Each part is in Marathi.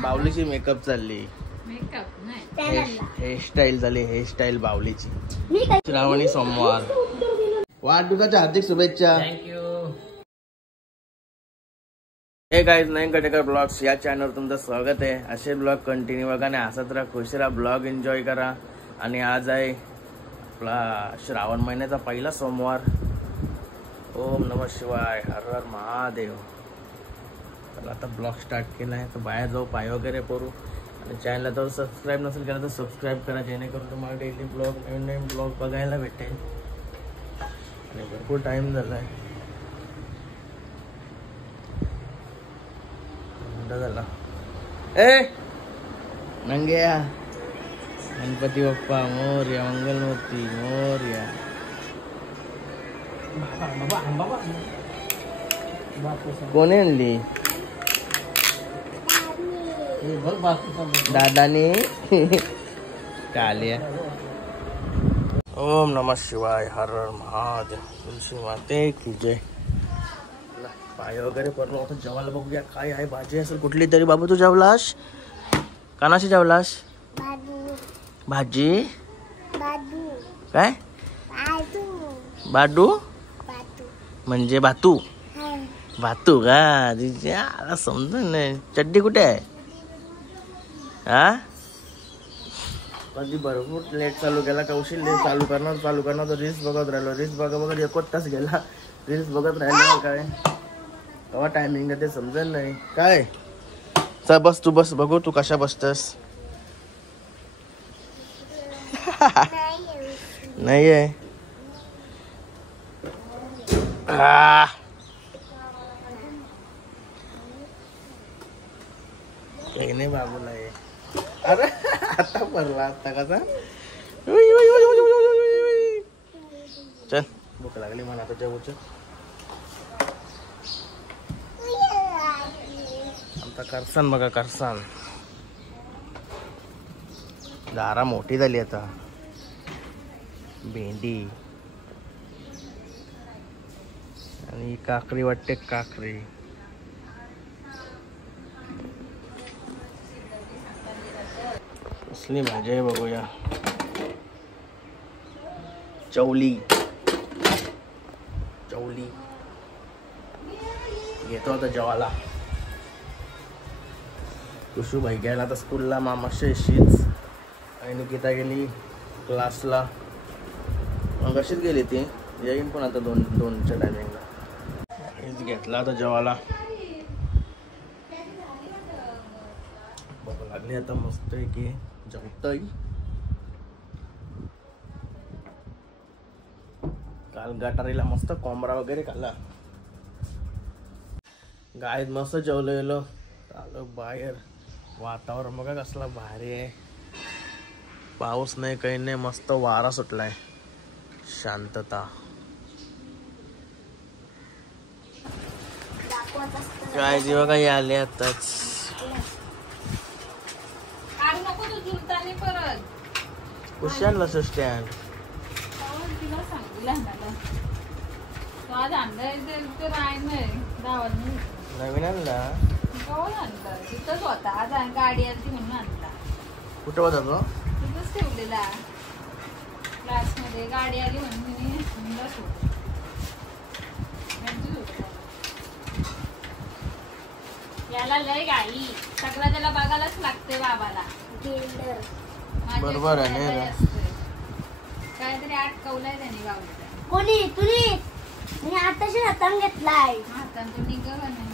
बावलीची मेकअप चालली. हेअरस्टाईल झाली, हेअरस्टाईल बावलीची. श्रावणी सोमवार. वाढदिवसाच्या हार्दिक शुभेच्छा. थँक्यू. हे गाईज, नवीन कटेकर ब्लॉग्स या चॅनलवर तुमचं स्वागत आहे. असे ब्लॉग कंटिन्यू बघा आणि हसत राहा, खुश राहा, ब्लॉग एन्जॉय करा. आणि आज आहे आपला श्रावण महिन्याचा पहिला सोमवार. ओम नमः शिवाय, हर हर महादेव. तर आता ब्लॉग स्टार्ट केला आहे, तर बाहेर जाऊ, पाय वगैरे करू. आणि चॅनलला तर सबस्क्राईब नसेल केलं तर सबस्क्राईब करा, जेणेकरून तुम्हाला डेली ब्लॉग, नवीन नवीन ब्लॉग बघायला भेटेल. आणि भरपूर टाइम झाला आहे, झाला. ए नंग्या, गणपती बाप्पा मोरया, मंगलमूर्ती मोरया. कोणी आणली? दादानी. कालिया. ओम नमः शिवाय, हर हर महादेव. तुलसी माते की जय. पाय वगैरे पडलो. आता जेवायला बघूया काय आहे. भाजी असेल कुठली तरी. बाबू तू जेवलास? कानाशी जेवलास? भाजी काय? बाडू म्हणजे भातू. भातू का? तिच्या समज नाही. चड्डी कुठे आहे? हा, कधी भरपूर लेट चालू केला का उशीर लेट चालू करणार तर रील्स बघत राहिलो. रील्स बघत 1 तास गेला. रील्स बघत राहिलो. काय तेव्हा टायमिंग ते समजेल नाही. काय चल बस, तू बस, बघू तू कशा बसतस. नाही आहे. नाही बाबूला आहे. अरे आता भरला आता कसा. चल भूक लागली मला आता जेवूच. आमचा करसान बघा, करसान. दारा मोठी झाली आता. भेंडी आणि काकडी वाटते, काकडी. कसली भाजी आहे बघूया. चवली. चवली घेतो आता जेवायला. कुशूबाई गेला तर स्कूलला, मामाशी शीच. आणि निकिता गेली क्लासला. मग अशीच गेली ती. येईन पण आता 2च्या टायमिंगला. हेच घेतला आता जेवायला. बाबा लागली आता मस्त आहे की जेवतोय. काल गटारीला मस्त कोंबडा वगैरे खाल्ला. गायत मस्त जेवलो गेलो. आलो बाहेर. वातावरण बघा कसला भारी आहे. पाऊस नाही, काही नाही, मस्त वारा सुटलाय, शांतता. काय जेव्हा काही आले आताच. कुशाला स्टँड नवीन आणला. गाडी आली म्हणून आणला. कुठं होता तो? तिथंच ठेवलेला क्लास मध्ये. गाडी आली म्हणून याला लय गाई. सगळं त्याला बघायलाच लागते बाबाला. बरोबर आहे ना. काहीतरी अटकवलाय त्याने गावला. कोणी तुरी मी आताशी हातान घेतलाय. हातान तो निघाला नाही.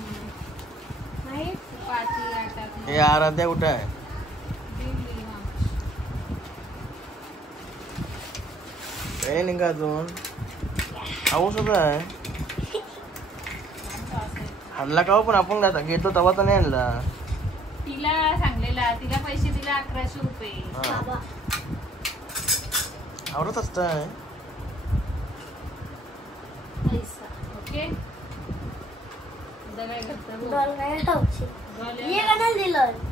पाठी आटात. हे आराध्या कुठं आहे? काही नाही का अजून. पाऊस होता आहे. आणला का पण आपण आता घेतो तेव्हा तर नाही आणला. तिला सांगलेला. तिला पैसे दिले 1100 रुपये. आवडत असत. ओके.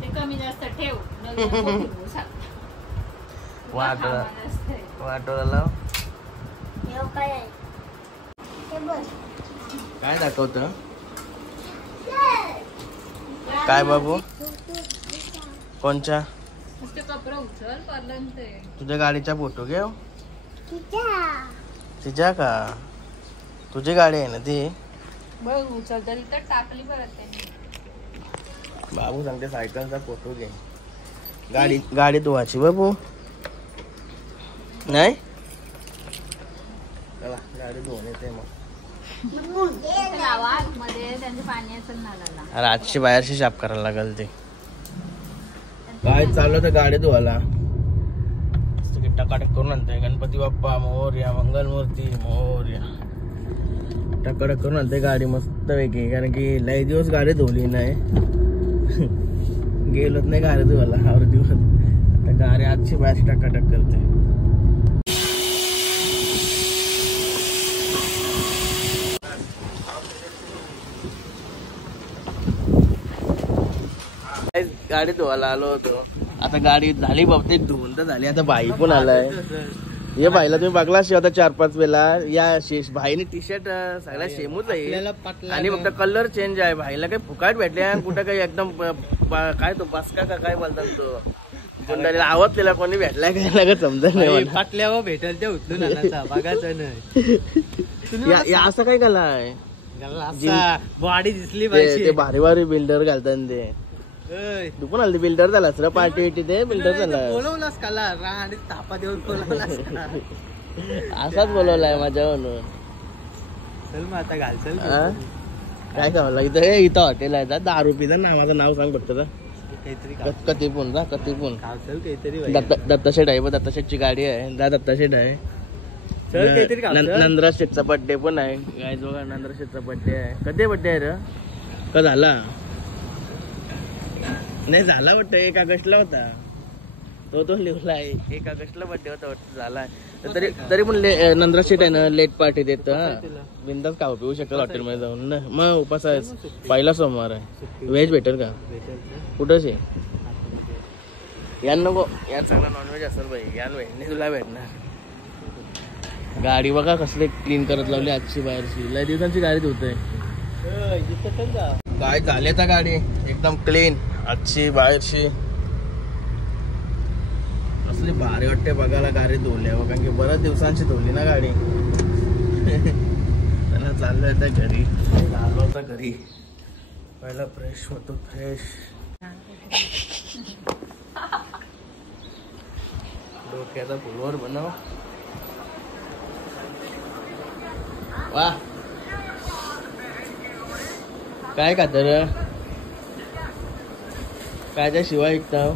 ते कमी जास्त ठेव. वाटोला काय दाखवत? काय बाबू? कोणच्या? नुसते कपडे उचल परलन ते. तुझ्या गाडीचा फोटो घेऊ. तिच्या. तिच्या का? तुझी गाडी आहे ना ती. बघ उचल तर इथं टाकली परत त्यांनी. बाबू सांगते सायकलचा फोटो घे. गाडी धुवायची बाबू. नाही चला गाडी धुवून येते मग. गावात मध्ये त्यांचे पाणी असेल नाल्याला. रातची बाहेरशी साफ करायला लागल ते. काय चाललं तर गाडी धुवायला टकाटक करून आणते. गणपती बाप्पा मोरया, मंगलमूर्ती मोरया. टकाटक करून आणते गाडी मस्त पैकी. कारण की लय दिवस गाडी धुवली नाही. गेलोच नाही गाडी धुवायला हर दिवस. आता गाडी आजची बाहेर टकाटक करते. गाडी धुवायला आलो होतो. आता गाडी झाली बहुतेक धुवून तर झाली. आता भाई पण आलाय. ये भाईला तुम्ही बघला आता 4-5 वेळा. या भाईने टी शर्ट सगळ्या सेमच आहे आणि फक्त कलर चेंज आहे. भाईला काही फुकाट भेटले कुठं काही एकदम काय तो बसका का काय बोलतात तो गुंडाला आवडलेला कोणी भेटलाय काय लागत समजा नाही. पाटल्यावर भेटेल ते उचलून आणायचा बघायचं नाही. असं काय केलाय? बॉडी दिसली ते पाहिजे. भारी भारी बिल्डर घालतात ते. तू पण आली बिल्डर झालास रे. पार्टी विटी ते बिल्डर झाला. बोलवलास काला आणि तापा देऊन बोलवलास का? असाच बोलवलाय माझ्या म्हणून. चल मग आता घाल चल. काय खावं इथं हॉटेल आहे. 10 रुपये नावाचं नाव सांग फक्त. काहीतरी कतीपून जा कतीपून. चल काहीतरी दत्ता शेठ आहे. दत्ता शेठची गाडी आहे. दत्ता शेठ आहे. चल काहीतरी नंद्रा शेठचा बर्थडे पण आहे. काय जो नंद्रा शेठचा बर्थडे आहे. कधी बर्थडे आहे रे? का झाला नाही? झाला वाटतं 1 ऑगस्टला होता. तो लिहिलाय 1 ऑगस्टला बर्थडे होता वाटतं. झालाय तरी पण नंद्रा शेठ आहे ना लेट पार्टी देत. बिंदास खाऊ पिऊ शकेल हॉटेलमध्ये जाऊन ना. मग उपास आहे. पहिला सोमवार आहे. व्हेज भेटेल का? कुठंच आहे यान नको. यान सगळं नॉनव्हेज असेल भाई. यान व्हेज तुला भेटणार. गाडी बघा कसले क्लीन करत लावली आजची बाहेरची. लय दिवसांची गाडी धुतोय. काय झाले तर गाडी एकदम क्लीन आजची बाहेरची. असली भारी वाटते बघायला गाडी धुवल्यावर. कारण की बऱ्याच दिवसांची धुवली ना गाडी. त्याला चाललं आता घरी. आलो होता घरी. पहिला फ्रेश होतो. फ्रेश डोक्याचा फुलवर बनव. वा काय का तर कायच्या शिवाय ऐकता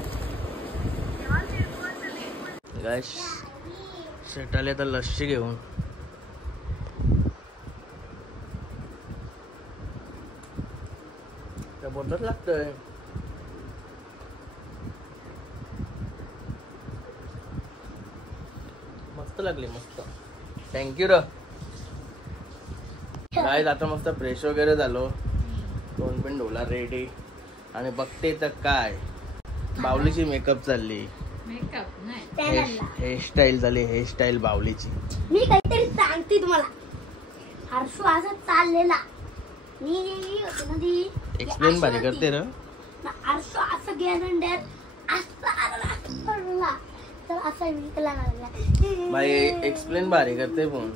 काय शेट आले तर लस्सी घेऊन. त्या बोलत लागतंय. मस्त लागली मस्त. थँक्यू र. काय आता मस्त फ्रेश वगैरे झालो. दोन पण ढोला रेडी आणि बघते तर काय बावलीची मेकअप चालली. मेकअप नाही हेअरस्टाईल झाली. हेअरस्टाईल बावलीची. मी काहीतरी सांगते तुम्हाला. हर्षू असं चाललेला. मी नदी एक्सप्लेन भारी करते र. हर्षू असं गेला असं पडला तर असा विकला लागला. बाई एक्सप्लेन भारी करते पण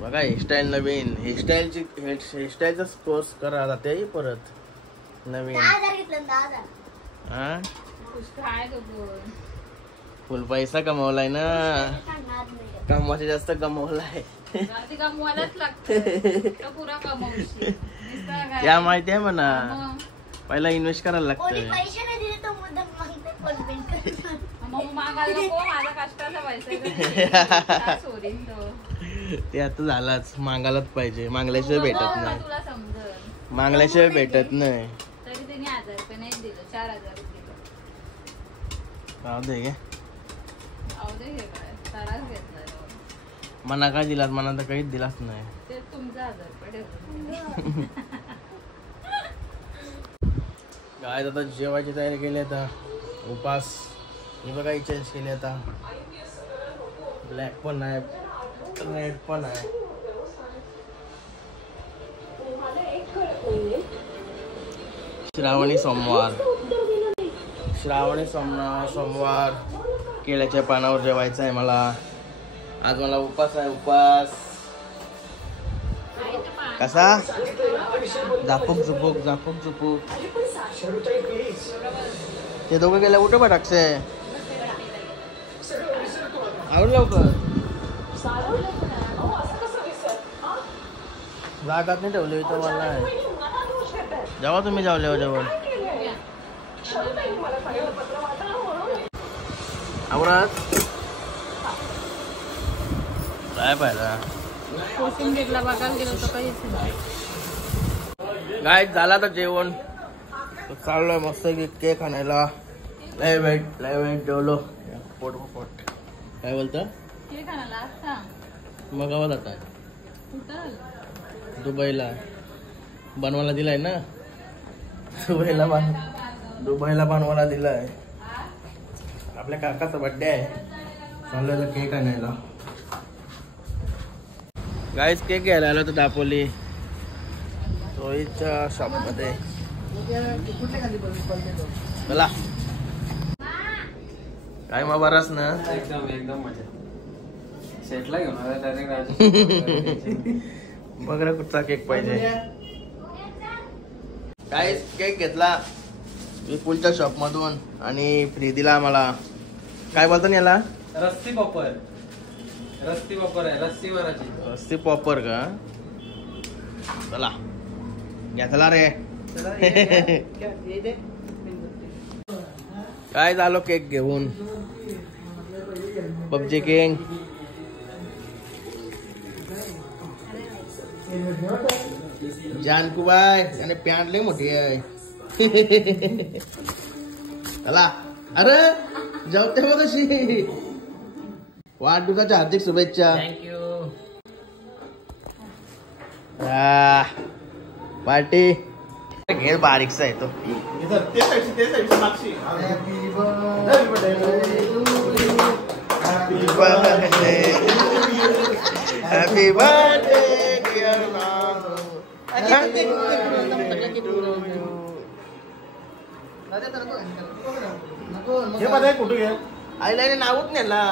बघा. हेअरस्टाईल नवीन. हेअरस्टाईलचा कोर्स करा जाते परत नवीन. 10,000 घेतलं. 10,000. हा काय गं फुल पैसा कमवलाय ना. कमवायचे जास्त कमवलाय. ते कमवायलाच लागतं. पुरा कमवशील. या माहिती आहे म्हणा. पहिला इन्व्हेस्ट करायला लागतं. पैसे नाही दिले तर मुद्दा मागते. मग मागायला नको. माझ्या कष्टाचा पैसा सोडीन तो. ते आता झालाच. मागायलाच पाहिजे. मागल्याशिवाय भेटत नाही. तुला समजल. मागल्याशिवाय भेटत नाही. तरी त्यांनी 1,000 रुपये नाही दिलं. 4,000 रुपये राहू दे गे. तराच घेतला. मना काय दिलास? मना तर काहीच दिलाच नाही. ते तुमचा 1,000 रुपये ठेवून. काय आता जेवायची तयारी केली. आता उपास हे बघा चेंज केली. आता ब्लॅक पण आहे. रेड पण आहे. श्रावणी सोमवार श्रावणी सोमवार केळ्याच्या पानावर जेवायचं आहे मला. आज मला उपास आहे. उपास कसा झापूक झुपूक झापूक झुपूक. ते दोघं गेल्या उठे पटाकसे आवड लवकर जागात नाही ठेवले इथं मला. जेव्हा तुम्ही जेवल्यावर जेवण आवरात काय पाहिला बघायला गेलो तर काहीच नाही. काय झाला तर जेवण चाललोय मस्त केक आणायला. लय वेट जेवलो पोट पोट. काय बोलतं केक आणायला आता मग गावात जात आहे कुठं दुबईला बनवायला दिलाय ना. दुबईला बनवायला दिलाय. आपल्या काकाचा बर्थडे आहे. चाललेला केक आणायला. गाईस केक घ्यायला आलो तर दापोली सोयीच्या शॉप मध्ये. चला काय मग बराच ना. एकदम मजा सेटला घेऊन बघ ना कुठचा केक पाहिजे. काय केक घेतला विपुलच्या शॉप मधून आणि फ्री दिला आम्हाला. काय बोलतो ना याला रस्सी पॉपर आहे रस्सी पॉपर का. चला घेतला रे. काय झालो केक घेऊन. पबजी किंग जानकुबाई आणि पॅन्ट लय मोठी आहे. चला अरे जेवते मग तशी. वाढदिवसाच्या हार्दिक शुभेच्छा. थँक्यू. पार्टी घे बारीकसा आहे तो. हॅपी बर्थडे डिअर कुठे घ्या आईला नावच नेला.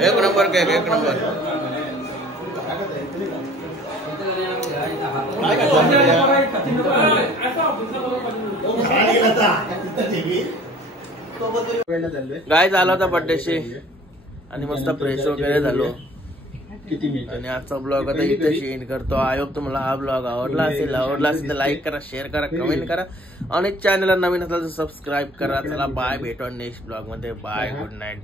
एक नंबर केक एक नंबर. काय झाला होता बर्थडेशी आणि मस्त फ्रेश वगैरे झालो. आणि आजचा ब्लॉग आता इथे शेअर करतो. आयोग तुम्हाला हा ब्लॉग आवडला असेल तर लाईक करा, शेअर करा, कमेंट करा आणि चॅनलला नवीन असेल तर सबस्क्राईब करा. चला बाय, भेटू नेक्स्ट ब्लॉग मध्ये. Bye, good night.